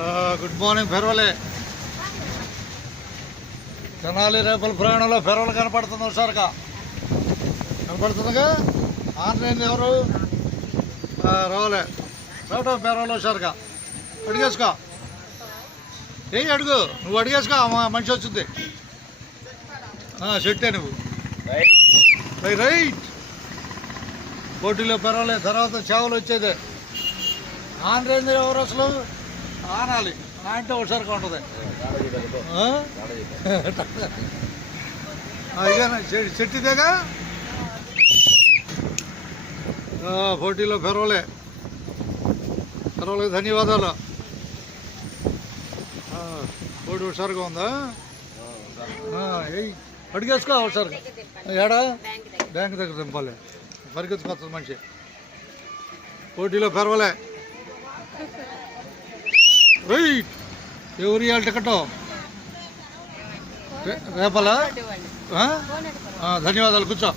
Good morning ఫెర్వలే. తెనాలి రేపల ప్రయాణంలో ఫెర్వల్ కనపడుతుంది. హుషారుగా కనపడుతుందిగా. ఆన్లైన్ ఎవరు రావాలే రావటం ఫెర్వల్ హుషారుగా. అడిగేసుకో, అడుగు, నువ్వు అడిగేసుకో, మనిషి వచ్చింది. సెట్టే నువ్వు. రైట్. పోటీలో పెరవలే. తర్వాత చేవలు వచ్చేది. ఆన్లైన్ ఎవరు అసలు ఆనాలి అంటే ఒకసారిగా ఉంటుంది. ఇదేనా చెట్టిదేగా. పోటీలో పెరవలే. పెరవలే ధన్యవాదాలు. పోటీ హుషారుగా ఉందా. అడిగేసుకో హుషారుగా. ఏడా బ్యాంక్ దగ్గర దింపాలి. పరిగెత్తుకొస్తుంది మనిషి. పోటీలో పెరవలే. రైట్. ఎవరు ఇవ్వాలి టికెట్? రేపలా. ధన్యవాదాలు. కూర్చో.